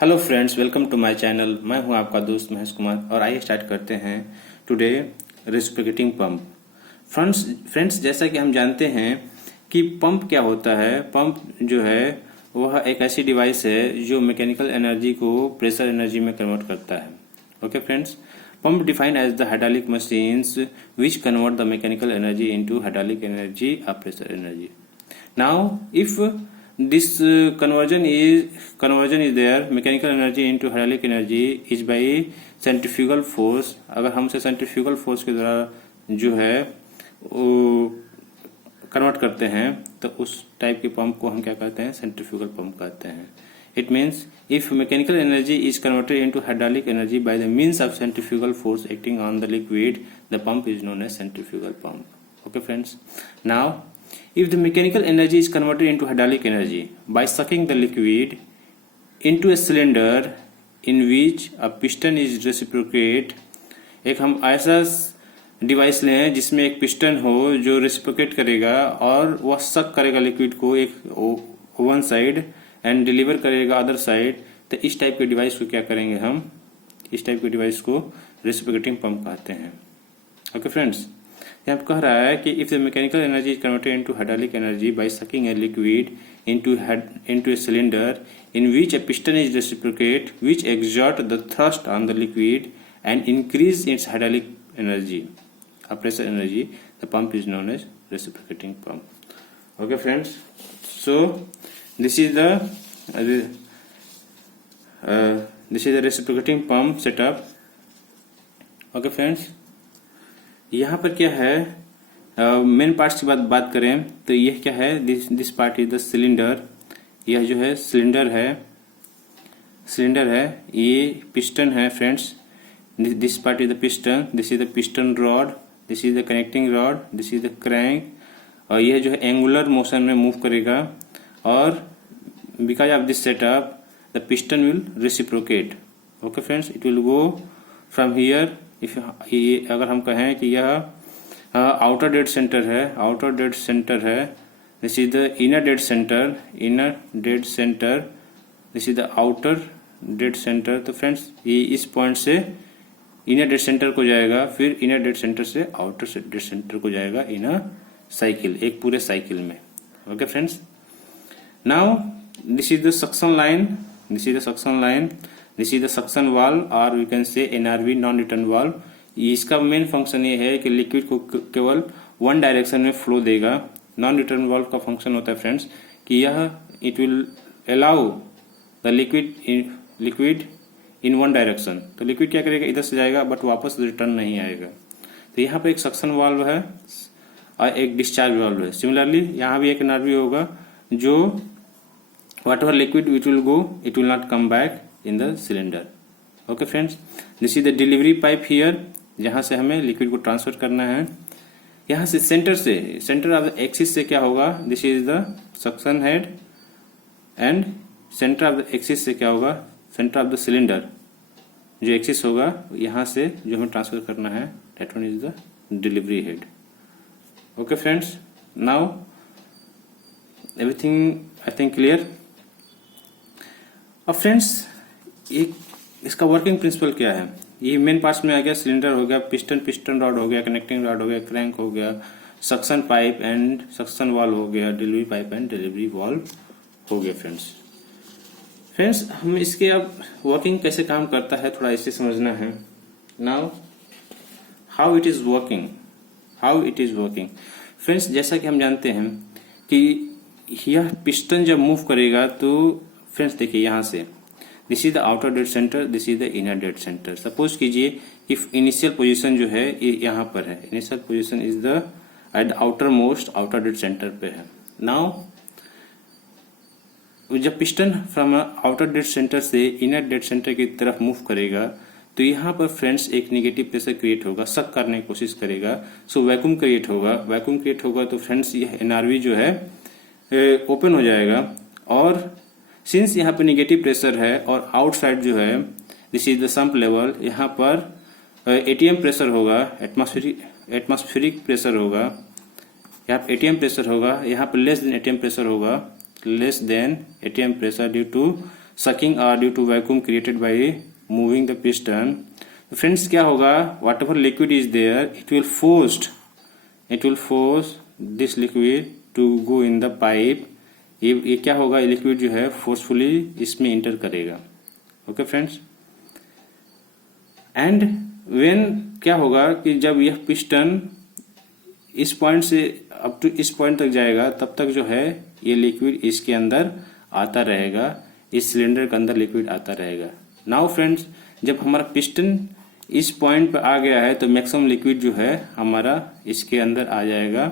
Hello friends, welcome to my channel. मैं हूं आपका दोस्त महेश कुमार और आइए स्टार्ट करते हैं टुडे रेसिप्रोकेटिंग पंप। फ्रेंड्स जैसा कि हम जानते हैं कि पंप क्या होता है। पंप जो है वह एक ऐसी डिवाइस है जो मैकेनिकल एनर्जी को प्रेशर एनर्जी में कन्वर्ट करता है। Okay friends, pump defined as the hydraulic machines which convert the mechanical energy into hydraulic energy और pressure energy. Now, if this conversion is there, mechanical energy into hydraulic energy is by centrifugal force। अगर हम उसे centrifugal force के द्वारा जो है convert करते हैं तो उस टाइप के पंप को हम क्या कहते हैं, सेंट्रीफ्यूगल पंप कहते हैं। It means if mechanical energy is converted into hydraulic energy by the means of centrifugal force acting on the liquid, the pump is known as centrifugal pump. Okay friends, now if the mechanical energy is converted into hydraulic energy by sucking the liquid into a cylinder in which a piston is reciprocate। एक हम ऐसा device लें जिसमें एक piston हो जो reciprocate करेगा और वह सक करेगा लिक्विड को एक वन साइड एंड डिलीवर करेगा अदर साइड। तो इस टाइप के डिवाइस को क्या करेंगे हम, इस टाइप के डिवाइस को रेसिप्रोकेटिंग पंप कहते हैं। ओके फ्रेंड्स, यहाँ पे कह रहा है कि if the mechanical energy is converted into hydraulic energy bye sucking a liquid into a cylinder in which a piston is reciprocate which exert the thrust on the liquid and increase its hydraulic energy or pressure energy, the pump is known as reciprocating pump। Okay friends, so this is the reciprocating pump setup। Okay friends, यहाँ पर क्या है, main parts की बात करें तो यह क्या है, this part is the cylinder. यह जो है सिलेंडर है, ये पिस्टन है friends. This part is the piston, this is the piston rod, this is the connecting rod, this is the crank. और यह जो है एंगुलर मोशन में मूव करेगा और because of this setup the piston will reciprocate. Okay friends, it will go from here. अगर हम कहें कि यह आउटर डेड सेंटर है, this is the inner dead centre, this is the outer dead centre. तो friends ये इस point से इनर डेड सेंटर को जाएगा, फिर इनर डेड सेंटर से आउटर डेड सेंटर को जाएगा इन अ साइकिल, एक पूरे साइकिल में। Okay friends, now this is the suction line, this is the suction valve और we can say NRV, non return valve. इसका मेन फंक्शन ये है कि लिक्विड को केवल वन डायरेक्शन में फ्लो देगा। नॉन रिटर्न वाल्व का फंक्शन होता है फ्रेंड्स कि यह it will allow the liquid in one direction. तो लिक्विड क्या करेगा, इधर से जाएगा बट वापस रिटर्न नहीं आएगा। तो यहाँ पे एक सक्शन वाल्व है और एक डिस्चार्ज वाल्व है। सिमिलरली यहाँ भी एक एनआरवी होगा जो whatever liquid it will go, it will not come back in the cylinder। Okay friends, this is the delivery pipe here, जहां से हमें लिक्विड को ट्रांसफर करना है। यहाँ से सेंटर ऑफ द एक्सिस से क्या होगा, this is the suction head and centre of the axis से क्या होगा, सेंटर ऑफ द सिलेंडर जो एक्सिस होगा यहाँ से जो हमें ट्रांसफर करना है, that one is the delivery head। Okay friends, now everything I think clear। अब फ्रेंड्स एक इसका वर्किंग प्रिंसिपल क्या है, ये मेन पार्ट्स में आ गया, सिलेंडर हो गया, पिस्टन रॉड हो गया, कनेक्टिंग रॉड हो गया, क्रैंक हो गया, suction pipe and suction valve हो गया, delivery pipe and delivery valve हो गया। फ्रेंड्स हम इसके अब वर्किंग कैसे काम करता है थोड़ा इसे समझना है। Now how it is working friends, जैसा कि हम जानते हैं कि यह पिस्टन जब मूव करेगा तो फ्रेंड्स देखिए यहाँ से this is the outer dead centre, this is the inner dead centre. Suppose कीजिए इफ इनिशियल पोजीशन जो है ये यहाँ पर है, initial position is the at the outer most outer dead centre पे है। नाउ जब piston from outer dead centre से इनर डेड सेंटर की तरफ मूव करेगा तो यहाँ पर फ्रेंड्स एक नेगेटिव प्रेशर क्रिएट होगा, सक करने की कोशिश करेगा, सो वैक्यूम क्रिएट होगा। तो फ्रेंड्स यह एनआरवी जो है ओपन हो जाएगा और सिंस यहाँ पे नेगेटिव प्रेशर है और आउटसाइड जो है this is the sump level, यहाँ पर एटीएम प्रेशर होगा, एटमॉस्फेरिक प्रेशर होगा, यहाँ पे एटीएम प्रेशर होगा, यहाँ पे लेस देन एटीएम प्रेशर होगा, less than ATM pressure due to sucking air due to vacuum created by moving the piston. Friends क्या होगा, whatever liquid is there it will force this liquid to go in the pipe. ये क्या होगा, liquid जो है forcefully इसमें inter करेगा. Okay friends, and when क्या होगा कि जब यह पिस्टन इस पॉइंट से अप टू इस पॉइंट तक जाएगा, तब तक जो है ये लिक्विड इसके अंदर आता रहेगा, इस सिलेंडर के अंदर लिक्विड आता रहेगा. नाउ फ्रेंड्स, जब हमारा पिस्टन इस पॉइंट पर आ गया है तो मैक्सिमम लिक्विड जो है हमारा इसके अंदर आ जाएगा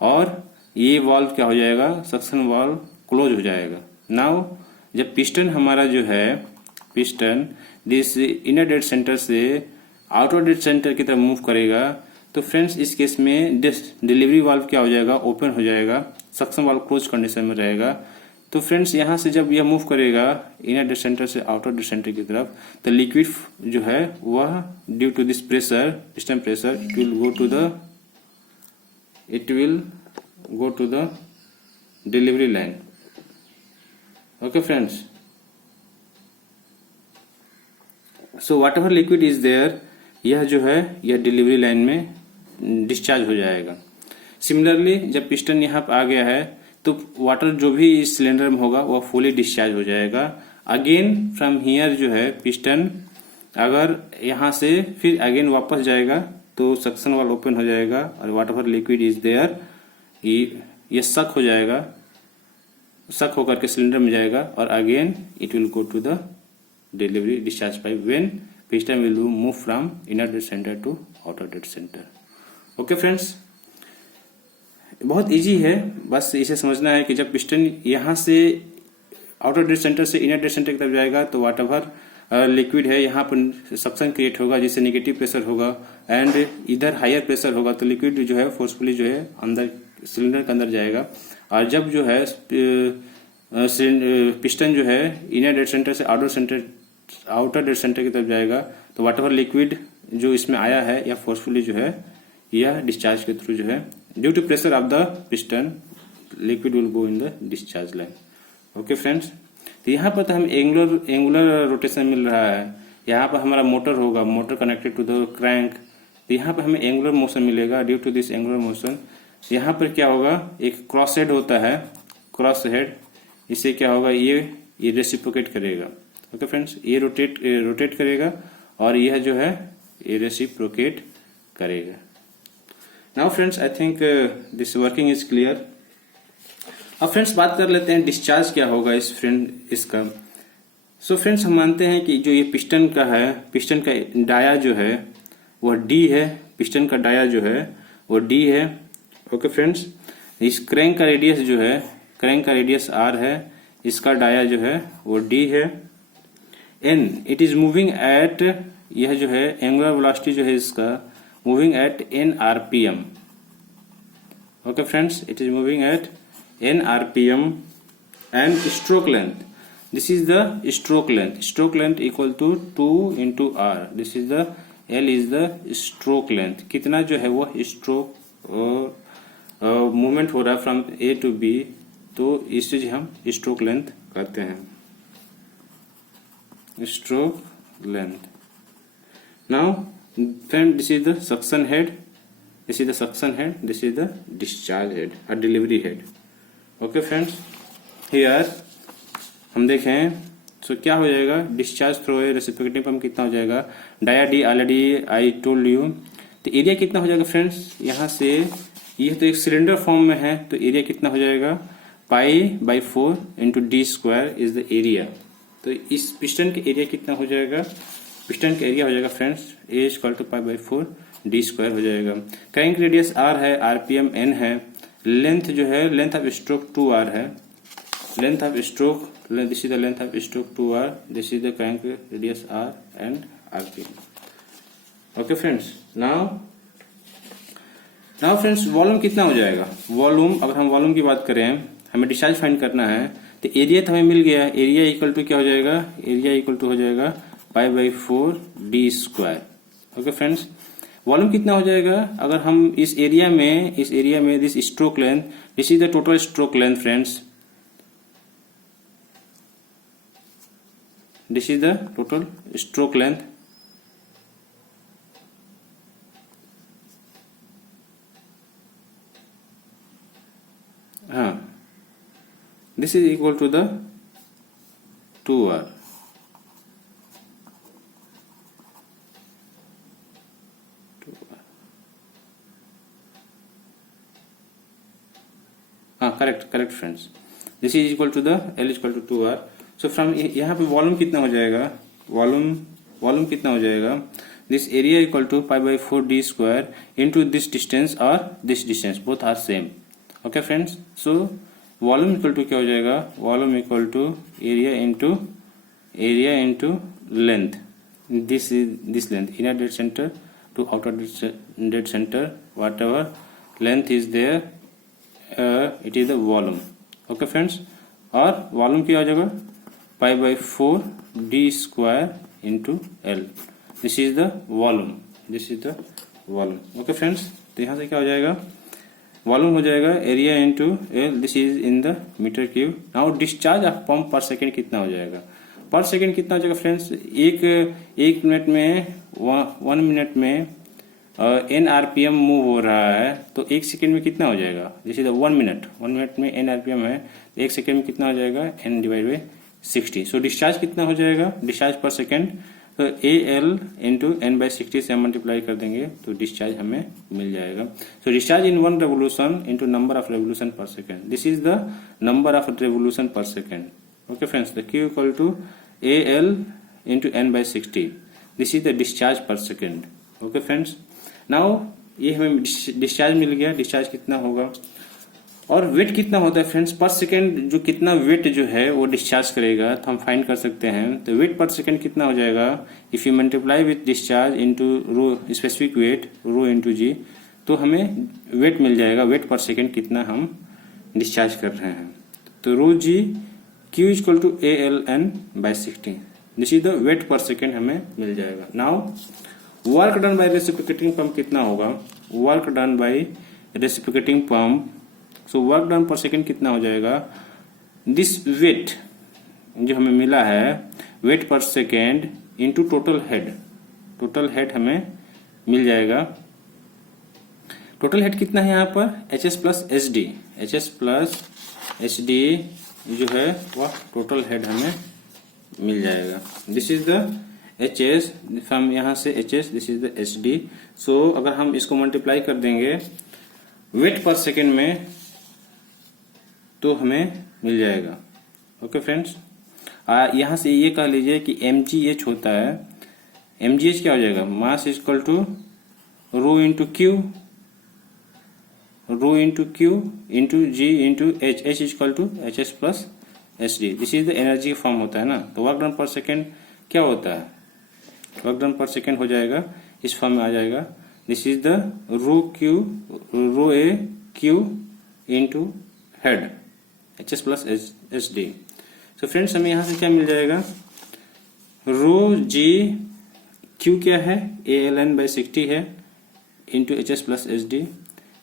और ये वाल्व क्या हो जाएगा, सक्शन वाल्व क्लोज हो जाएगा. नाउ जब पिस्टन हमारा जो है piston this inner dead centre से आउटर डेड सेंटर की तरफ मूव करेगा, तो फ्रेंड्स इस केस में डिलीवरी वाल्व क्या हो जाएगा, ओपन हो जाएगा, सक्शन वाल्व क्लोज कंडीशन में रहेगा. तो फ्रेंड्स यहाँ से जब यह मूव करेगा इनर डेड सेंटर से आउटर डेड सेंटर की तरफ, तो लिक्विड जो है वह due to this pressure, piston pressure, it will go to the delivery line. Okay friends, so whatever liquid is there, यह जो है यह डिलीवरी लाइन में डिस्चार्ज हो जाएगा. सिमिलरली जब पिस्टन यहाँ पर आ गया है तो वाटर जो भी इस सिलेंडर में होगा वह फुली डिस्चार्ज हो जाएगा. अगेन फ्रॉम हियर जो है पिस्टन अगर यहाँ से फिर अगेन वापस जाएगा तो सक्शन वाल्व ओपन हो जाएगा और वाट एवर लिक्विड इज देयर ये सक हो जाएगा, सक होकर के सिलेंडर में जाएगा और again it will go to the delivery discharge pipe when piston will move from inner dead centre to outer dead centre. Okay friends, बहुत इजी है, बस इसे समझना है कि जब पिस्टन यहाँ से आउटर डेड सेंटर से इनर डेड सेंटर की तरफ जाएगा तो वाट एवर लिक्विड है यहाँ पर सक्शन क्रिएट होगा जिससे नेगेटिव प्रेशर होगा एंड इधर हायर प्रेशर होगा, तो लिक्विड जो है फोर्सफुली जो है अंदर सिलेंडर के अंदर जाएगा. और जब जो है पिस्टन जो है इनर डेड सेंटर से आउटर डेड सेंटर की तरफ जाएगा तो वाट एवर लिक्विड जो इसमें आया है या फोर्सफुली जो है यह डिस्चार्ज के थ्रू जो है due to pressure of the piston liquid will go in the discharge line. Okay friends, तो यहाँ पर तो हम एंगुलर रोटेशन मिल रहा है, यहाँ पर हमारा मोटर होगा, motor connected to the crank, तो यहाँ पर हमें एंगुलर मोशन मिलेगा. Due to this angular motion यहाँ पर क्या होगा, एक क्रॉस हेड होता है, क्रॉस हेड, इससे क्या होगा ये रेसिप्रोकेट करेगा. ओके फ्रेंड्स, ये रोटेट करेगा और यह जो है ये रेसिप्रोकेट करेगा. Now friends I think this working is clear. अब फ्रेंड्स बात कर लेते हैं डिस्चार्ज क्या होगा इसका. सो फ्रेंड्स हम मानते हैं कि जो ये पिस्टन का है, पिस्टन का डाया जो है वह डी है, पिस्टन का डाया जो है वो डी है. ओके फ्रेंड्स, इस क्रैंक का रेडियस जो है, क्रैंक का रेडियस आर है, इसका डाया जो है वो डी है. N it is moving at, यह जो है एंगुलर वेलोसिटी जो है इसका moving at n rpm. Okay friends, it is moving at n rpm and stroke length. This is the stroke length. Stroke length equal to 2 into r. This is the L is the stroke length. कितना जो है वो stroke movement हो रहा है from A to B, तो इससे जो हम stroke length कहते हैं. Stroke length. Now friend, this is the suction head, this is the suction head, this is the discharge head or delivery head. Okay friends, here हम देखें तो क्या हो जाएगा, डिस्चार्ज थ्रू रेसिप्रोकेटिंग पंप कितना हो जाएगा, dia D already I told you. तो एरिया कितना हो जाएगा फ्रेंड्स, यहाँ से यह तो एक सिलेंडर फॉर्म में है तो एरिया कितना हो जाएगा, π/4 into D square is the area. तो इस पिस्टन के एरिया कितना हो जाएगा, पिस्टन का एरिया हो जाएगा friends A equal to π/4 D square हो जाएगा. क्रैंक रेडियस R है, आरपीएम N है, लेंथ जो है लेंथ ऑफ स्ट्रोक 2R है, length of stroke this is the length of stroke 2R, this is the crank radius R and RPM. Okay friends, now friends volume कितना हो जाएगा, volume अगर हम volume की बात करें, हमें डिस्चार्ज फाइंड करना है, तो एरिया तो हमें मिल गया, एरिया इक्वल टू क्या हो जाएगा, एरिया इक्वल टू हो जाएगा π/4 D square. Okay friends, volume कितना हो जाएगा, अगर हम इस एरिया में this stroke length, this is the total stroke length friends, this is the total stroke length. हाँ, this is equal to the 2r। हाँ, correct friends, this is equal to the L equal to 2r। So from यहाँ पे volume कितना हो जाएगा, volume कितना हो जाएगा, this area equal to π/4d square into this distance और this distance, both are same. Okay friends, so volume equal to क्या हो जाएगा, volume equal to area into length, this length inner dead centre to outer dead centre, whatever length is there, it is the volume. Okay friends, और volume क्या हो जाएगा, π/4d square into L, this is the volume, okay friends. तो यहाँ से क्या हो जाएगा, वॉल्यूम हो जाएगा area into L, this is in the metre cube. Now discharge of pump per second कितना हो जाएगा, पर सेकेंड कितना हो जाएगा फ्रेंड्स, एक मिनट में 1 मिनट में n RPM मूव हो रहा है, तो एक सेकेंड में कितना हो जाएगा, जैसे 1 मिनट में n RPM है, तो एक सेकेंड में कितना हो जाएगा, n divide by 60। So discharge कितना हो जाएगा, डिस्चार्ज पर सेकेंड, तो AL इंटू n/60 से हम मल्टीप्लाई कर देंगे तो डिस्चार्ज हमें मिल जाएगा। So discharge in 1 revolution into number of revolution per second, this is the number of revolution per second. Okay friends, the Q equal to AL into n/60, this is the discharge per second. Okay friends, now ये हमें discharge मिल गया, discharge कितना होगा, और wait कितना होता है friends, पर सेकेंड जो कितना वेट जो है वो डिस्चार्ज करेगा, तो हम फाइंड कर सकते हैं। तो वेट पर सेकेंड कितना हो जाएगा, if you multiply with discharge into rho specific weight, rho into G, तो हमें वेट मिल जाएगा, वेट पर सेकेंड कितना हम डिस्चार्ज कर रहे हैं। तो rho g Q equal to ALN/60, this is the weight per second हमें मिल जाएगा। Now work done by reciprocating pump कितना होगा, work done by reciprocating pump, so work done per second कितना हो जाएगा, दिस वेट जो हमें मिला है, wait per second into total head हमें मिल जाएगा। टोटल हेड कितना है यहाँ पर, HS प्लस SD जो है वह टोटल हेड हमें मिल जाएगा। This is the HS, from यहाँ से HS, this is the SD। सो अगर हम इसको मल्टीप्लाई कर देंगे वेट पर सेकेंड में तो हमें मिल जाएगा। ओके फ्रेंड्स, यहाँ से ये कह लीजिए कि mgh होता है, mgh क्या हो जाएगा, mass equal to rho into Q into g into h equal to HS plus SD, this is the energy form होता है ना। तो वर्क डन पर सेकेंड क्या होता है, वर्क डन पर सेकेंड हो जाएगा इस फॉर्म में आ जाएगा, this is the rho A Q into head HS plus SD। So friends, हमें यहाँ से क्या मिल जाएगा, रो जी क्यू क्या है, ALN/60 है इंटू HS प्लस SD।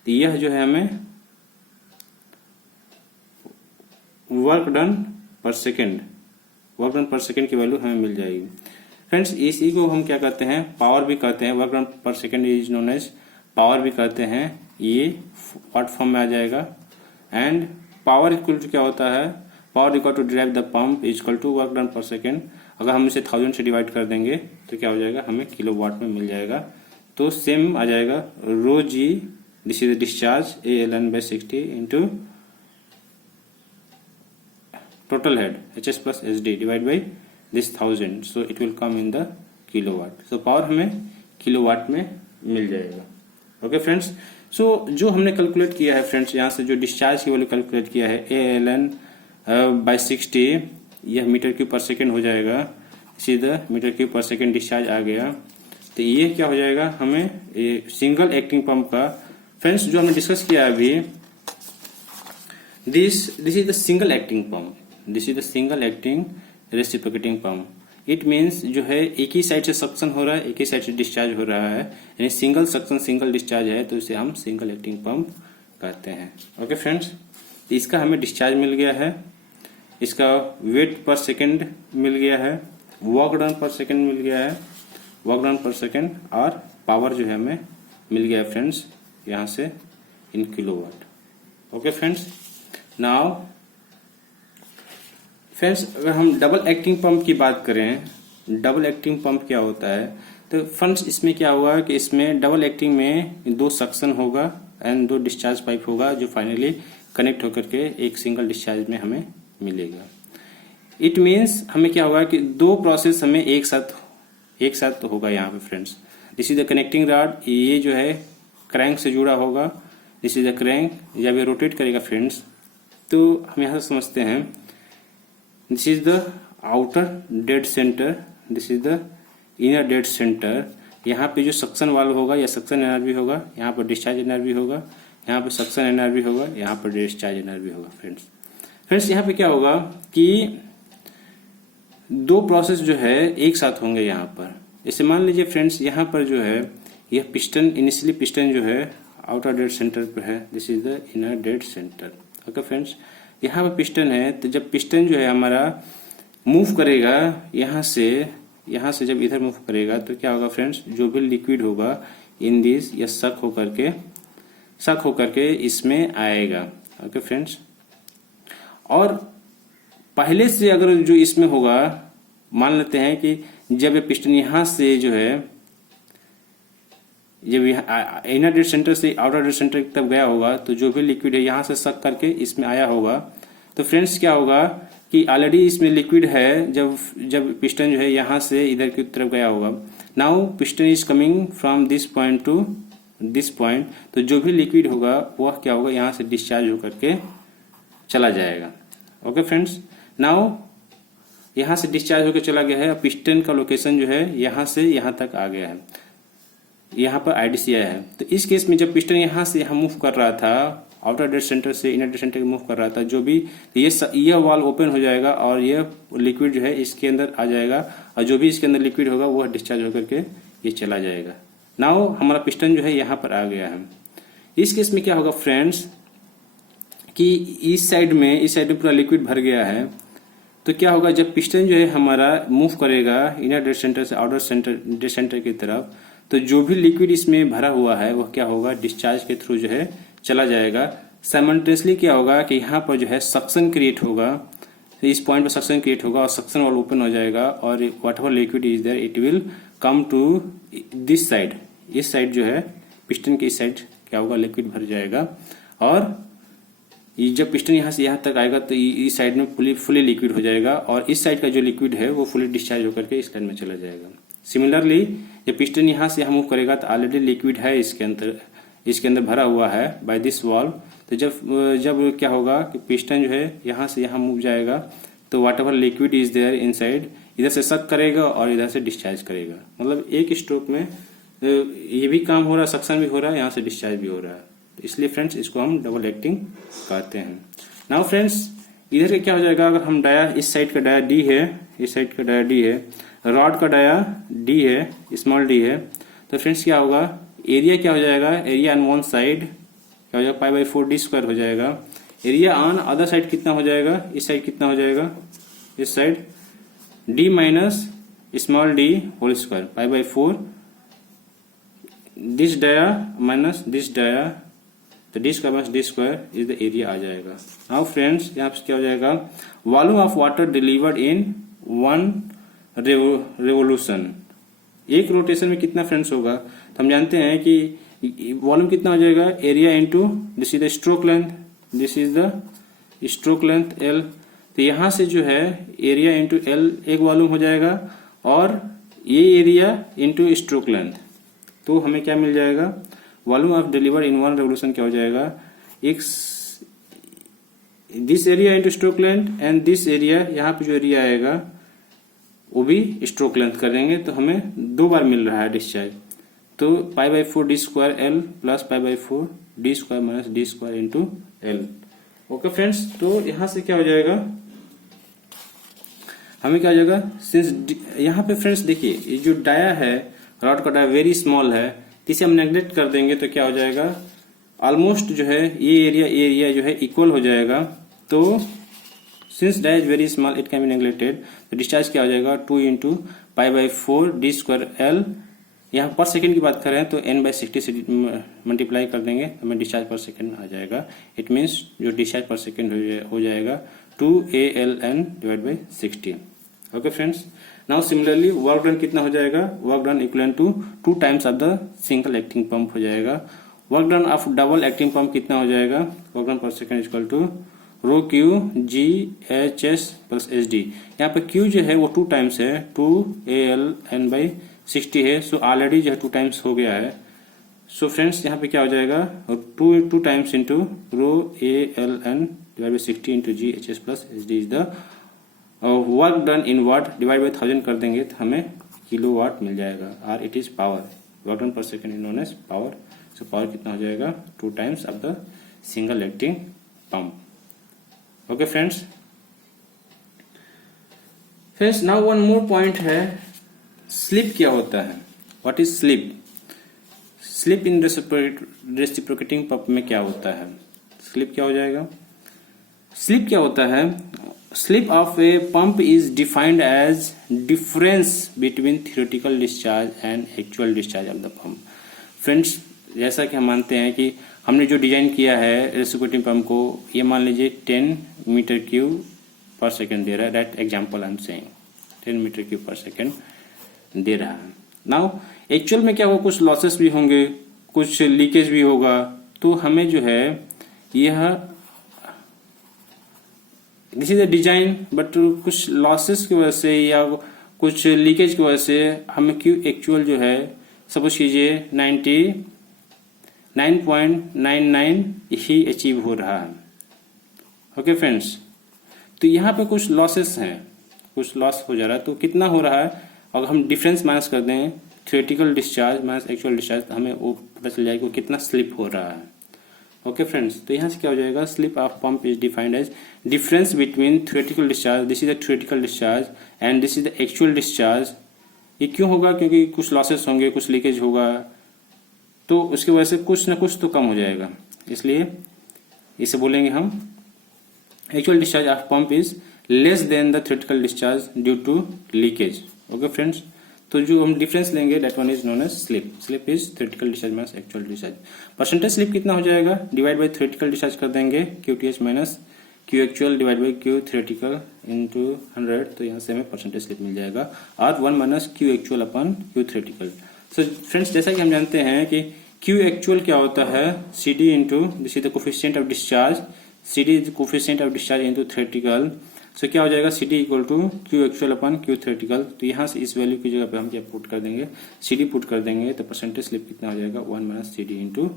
तो यह जो है हमें वर्क डन पर सेकेंड की वैल्यू हमें मिल जाएगी। फ्रेंड्स, इसी को हम क्या कहते हैं, पावर भी कहते हैं, work done per second is known as power भी कहते हैं। ये वाट फॉर्म में आ जाएगा, एंड पावर इक्वल टू क्या होता है, power equal to drive the pump equal to work done per second. अगर हम इसे 1000 से डिवाइड कर देंगे तो क्या हो जाएगा, हमें किलोवाट में मिल जाएगा। तो सेम आ जाएगा, rho G this is the discharge ALN/60 into total head HS plus SD divide by this 1000, so it will come in the kilowatt. So power हमें किलोवाट में मिल जाएगा। ओके फ्रेंड्स, सो जो हमने कैलकुलेट किया है फ्रेंड्स, यहाँ से जो डिस्चार्ज की वैल्यू कैलकुलेट किया है ALN/60, यह मीटर क्यूब पर सेकेंड हो जाएगा, सीधा metre cube per second discharge आ गया। तो ये क्या हो जाएगा, हमें सिंगल एक्टिंग पंप का, फ्रेंड्स जो हमने डिस्कस किया अभी, this is the single acting pump, this is the single acting reciprocating pump. It means जो है एक ही साइड से सक्शन हो रहा है, एक ही साइड से डिस्चार्ज हो रहा है, यानी सिंगल सक्शन सिंगल डिस्चार्ज है, तो इसे हम सिंगल एक्टिंग पंप कहते हैं। ओके फ्रेंड्स, तो इसका हमें डिस्चार्ज मिल गया है, इसका वेट पर सेकेंड मिल गया है, वर्क डन पर सेकेंड मिल गया है, वर्क डन पर सेकेंड, और पावर जो है हमें मिल गया है फ्रेंड्स यहाँ से in kilowatt. Okay friends, now friends अगर हम डबल एक्टिंग पंप की बात करें, डबल एक्टिंग पंप क्या होता है, तो फ्रेंड्स इसमें क्या होगा कि इसमें डबल एक्टिंग में 2 सक्शन होगा एंड 2 डिस्चार्ज पाइप होगा जो फाइनली कनेक्ट होकर के एक सिंगल डिस्चार्ज में हमें मिलेगा। इट मीन्स हमें क्या होगा कि 2 प्रोसेस हमें एक साथ होगा यहाँ पे friends. This is the connecting rod, ये जो है क्रैंक से जुड़ा होगा, दिस इज द क्रैंक, जब ये रोटेट करेगा फ्रेंड्स तो हम यहाँ से समझते हैं this is the outer dead centre, this is the inner dead centre. यहाँ पे जो सक्शन वाल्व होगा या सक्शन एनर्जी होगा, यहाँ पर डिस्चार्ज एनर्जी होगा, यहाँ पे सक्शन एनर्जी होगा, यहाँ पर डिस्चार्ज एनर्जी होगा फ्रेंड्स यहाँ पे क्या होगा कि 2 प्रोसेस जो है एक साथ होंगे यहाँ पर। जैसे मान लीजिए फ्रेंड्स यहाँ पर जो है यह पिस्टन, इनिशियली पिस्टन जो है आउटर डेड सेंटर पर है, this is the inner dead centre. Okay friends, यहाँ पर पिस्टन है, तो जब पिस्टन जो है हमारा मूव करेगा यहाँ से जब इधर मूव करेगा तो क्या होगा फ्रेंड्स, जो भी लिक्विड होगा इन दिस या सक होकर के इसमें आएगा। ओके फ्रेंड्स, और पहले से अगर जो इसमें होगा, मान लेते हैं कि जब ये पिस्टन यहाँ से जो है जब इनर डेड सेंटर से आउटर डेड सेंटर की तरफ गया होगा तो जो भी लिक्विड है यहाँ से सक करके इसमें आया होगा। तो फ्रेंड्स क्या होगा कि ऑलरेडी इसमें लिक्विड है, जब पिस्टन जो है यहाँ से इधर की तरफ गया होगा। Now piston is coming from this point two this point, तो जो भी लिक्विड होगा वह क्या होगा यहाँ से डिस्चार्ज होकर के चला जाएगा। ओके फ्रेंड्स, नाउ यहाँ से डिस्चार्ज होकर चला गया है, पिस्टन का लोकेशन जो है यहाँ से यहाँ तक आ गया है, यहाँ पर आईडीसी आया है। तो इस केस में जब पिस्टन यहाँ से यहाँ मूव कर रहा था, आउटर डेड सेंटर से इनर डेड सेंटर मूव कर रहा था, जो भी यह वाल ओपन हो जाएगा और यह लिक्विड जो है इसके अंदर आ जाएगा, और जो भी इसके अंदर लिक्विड होगा वह डिस्चार्ज होकर के ये चला जाएगा। नाउ हमारा पिस्टन जो है यहाँ पर आ गया है। इस केस में क्या होगा फ्रेंड्स कि इस साइड में पूरा लिक्विड भर गया है, तो क्या होगा जब पिस्टन जो है हमारा मूव करेगा इनर डेड सेंटर से आउटर डेड सेंटर की तरफ, तो जो भी लिक्विड इसमें भरा हुआ है वह क्या होगा डिस्चार्ज के थ्रू जो है चला जाएगा। साइमल्टेनियसली क्या होगा कि यहाँ पर जो है सक्शन क्रिएट होगा, तो इस पॉइंट पर सक्शन क्रिएट होगा और सक्शन वाल ओपन हो जाएगा और whatever liquid is there it will come to this side. इस साइड जो है पिस्टन के इस साइड क्या होगा लिक्विड भर जाएगा, और जब पिस्टन यहाँ से यहाँ तक आएगा तो इस साइड में फुली लिक्विड हो जाएगा और इस साइड का जो लिक्विड है वो फुली डिस्चार्ज होकर के इस साइड में चला जाएगा। सिमिलरली जब पिस्टन यहाँ से यहाँ मूव करेगा तो ऑलरेडी लिक्विड है इसके अंदर भरा हुआ है बाय दिस वाल्व। तो जब क्या होगा कि पिस्टन जो है यहाँ से यहाँ मूव जाएगा तो whatever liquid is there inside इधर से सक करेगा और इधर से डिस्चार्ज करेगा। मतलब एक स्ट्रोक में ये भी काम हो रहा है, सक्शन भी हो रहा है, यहाँ से डिस्चार्ज भी हो रहा है। तो इसलिए फ्रेंड्स इसको हम डबल एक्टिंग कहते हैं। नाउ फ्रेंड्स इधर का क्या हो जाएगा, अगर हम डाया इस साइड का डाया डी है, इस साइड का डाया डी है, रॉड का डाया डी है, स्मॉल डी है, तो फ्रेंड्स क्या होगा एरिया क्या हो जाएगा, एरिया ऑन वन साइड क्या हो जाएगा π/4d² हो जाएगा। एरिया ऑन अदर साइड कितना हो जाएगा, इस साइड कितना हो जाएगा, इस side d minus small D whole square π/4 this dia minus this dia, तो d² minus d² is the area आ जाएगा। नाउ फ्रेंड्स यहाँ पे क्या हो जाएगा, volume of water delivered in 1 revolution, एक रोटेशन में कितना फ्रेंड्स होगा, तो हम जानते हैं कि वॉल्यूम कितना हो जाएगा, area into this is the stroke length, this is the stroke length L। तो यहाँ से जो है एरिया इंटू L एक वॉल्यूम हो जाएगा और ये एरिया इंटू स्ट्रोक लेंथ, तो हमें क्या मिल जाएगा, volume of deliver in 1 revolution क्या हो जाएगा, एक this area into stroke length and this area, यहाँ पे जो एरिया आएगा वो भी स्ट्रोक लेंथ करेंगे तो हमें 2 बार मिल रहा है डिस्चार्ज। तो π/4d² L plus π/4d² minus d² into L। Okay friends, तो यहाँ से क्या हो जाएगा, हमें क्या हो जाएगा, सिंस यहाँ पे फ्रेंड्स देखिए ये जो डाया है रॉड का डाया वेरी स्मॉल है, इसे हम नेग्लेक्ट कर देंगे तो क्या हो जाएगा, ऑलमोस्ट जो है ये एरिया जो है इक्वल हो जाएगा। तो since dash very small it can be neglected, तो डिस्चार्ज क्या हो जाएगा 2 into pi by 4 D square L, यहाँ पर सेकेंड की बात करें तो n बाई 60 से मल्टीप्लाई कर देंगे तो हमें डिस्चार्ज पर सेकेंड आ जाएगा। इट मीन्स जो डिस्चार्ज पर सेकेंड हो जाएगा 2ALN divide by 60। Okay friends, now similarly work done कितना हो जाएगा, work done equal to 2 times of the single acting pump हो जाएगा। Work done of double acting pump कितना हो जाएगा, work done per second equal to rho Q g H S plus H D. यहाँ पे क्यू जो है वो 2 टाइम्स है, 2ALN बाई 60 है, सो ऑलरेडी जो है 2 टाइम्स हो गया है। सो फ्रेंड्स यहाँ पे क्या हो जाएगा 2 times into rho ALN divide by 60 into G H S plus H D is the work done in watt, divide by 1000 कर देंगे तो हमें किलोवाट मिल जाएगा, और it is power, work done per second is known as power. So power कितना हो जाएगा 2 times of the single acting pump. Okay friends, now one more point है, स्लिप क्या होता है, what is slip. Slip in reciprocating pump में क्या होता है, स्लिप क्या हो जाएगा, स्लिप क्या होता है, slip of a pump is defined age difference between theoretical discharge and actual discharge of the pump. Friends, जैसा कि हम मानते हैं कि हमने जो डिजाइन किया है रेसिप्रोकेटिंग पंप को, ये मान लीजिए 10 मीटर क्यूब पर सेकेंड दे रहा है, that example I am saying 10 metre cube per second दे रहा है। नाउ एक्चुअल में क्या होगा, कुछ लॉसेस भी होंगे, कुछ लीकेज भी होगा, तो हमें जो है यह this is a design, but कुछ लॉसेस की वजह से या कुछ लीकेज की वजह से हमें क्यू एक्चुअल जो है सपोज कीजिए 99.99 ही अचीव हो रहा है। ओके फ्रेंड्स, तो यहाँ पे कुछ लॉसेस हैं, कुछ लॉस हो जा रहा है, तो कितना हो रहा है, अगर हम डिफरेंस माइनस कर दें theoretical discharge minus actual discharge, तो हमें वो पता चल जाएगा कितना स्लिप हो रहा है। ओके फ्रेंड्स, तो यहाँ से क्या हो जाएगा, slip of pump is defined age difference between theoretical discharge, this is the theoretical discharge and this is the actual discharge. ये क्यों होगा, क्योंकि कुछ लॉसेस होंगे, कुछ लीकेज होगा, तो उसकी वजह से कुछ ना कुछ तो कम हो जाएगा, इसलिए इसे बोलेंगे हम actual discharge of pump is less than the theoretical discharge due to leakage. Okay friends, तो जो हम डिफरेंस लेंगे that one is known as slip. Slip is theoretical discharge minus actual discharge. Percentage slip कितना हो जाएगा, divide by theoretical discharge कर देंगे, QTH minus Q actual divide by Q theoretical into 100, तो यहाँ से हमें परसेंटेज स्लिप मिल जाएगा, और 1 minus Q actual upon Q theoretical. So friends, जैसा कि हम जानते हैं कि क्यू एक्चुअल क्या होता है, CD into this is the coefficient of discharge, CD is coefficient of discharge into theoretical. So क्या हो जाएगा, CD equal to Q actual upon Q theoretical. तो यहाँ से इस वैल्यू की जगह पे हम क्या पुट कर देंगे, CD पुट कर देंगे, तो परसेंटेज स्लिप कितना हो जाएगा 1 माइनस CD इंटू